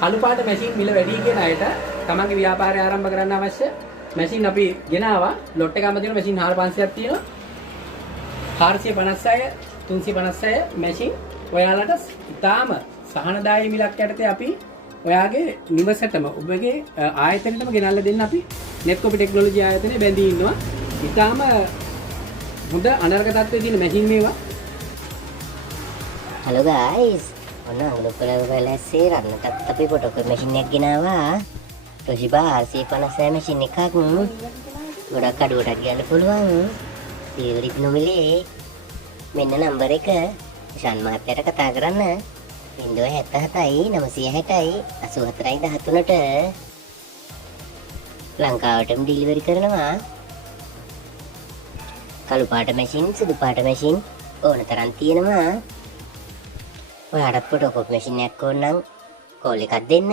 කළු පාට මැෂින් මිල වැඩි කියන අයට තමන්ගේ ව්‍යාපාරය ආරම්භ කරන්න අවශ්‍ය මැෂින් අපි ගෙනාවා. ලොට් එකම තියෙන මැෂින් 4500ක් තියෙනවා. 456 356 මැෂින් ඔයාලට ඉතාම සහනදායී මිලක් යටතේ අපි ඔයාගේ නිවසටම ඔබගේ ආයතනයටම ගෙනල්ලා දෙන්න අපි නෙට්කොපි ටෙක්නොලොජි ආයතනයේ බැඳී ඉන්නවා. ඉතාම හොඳ අනර්ග තත්ත්වයේ තියෙන මැෂින් මේවා. Hello guys, mana lupa balasi rana tapi photocopy machine එක ගෙනාවා. Toshiba RC56 machine එකක් ගොඩක් අඩුවට ගියන්න පුළුවන්. delivery නොමිලේ. මෙන්න නම්බර එක ශාන් මහත්තයාට කතා කරන්න. 077යි 960යි 84යි 13ට ලංකාවටම ඩෙලිවරි කරනවා. කළු පාට මැෂින් සුදු පාට මැෂින් ඕන තරම් තියෙනවා. ඔයාලට ෆොටෝකොපි මැෂින් එකක් ඕන නම් කෝල් එකක් දෙන්න.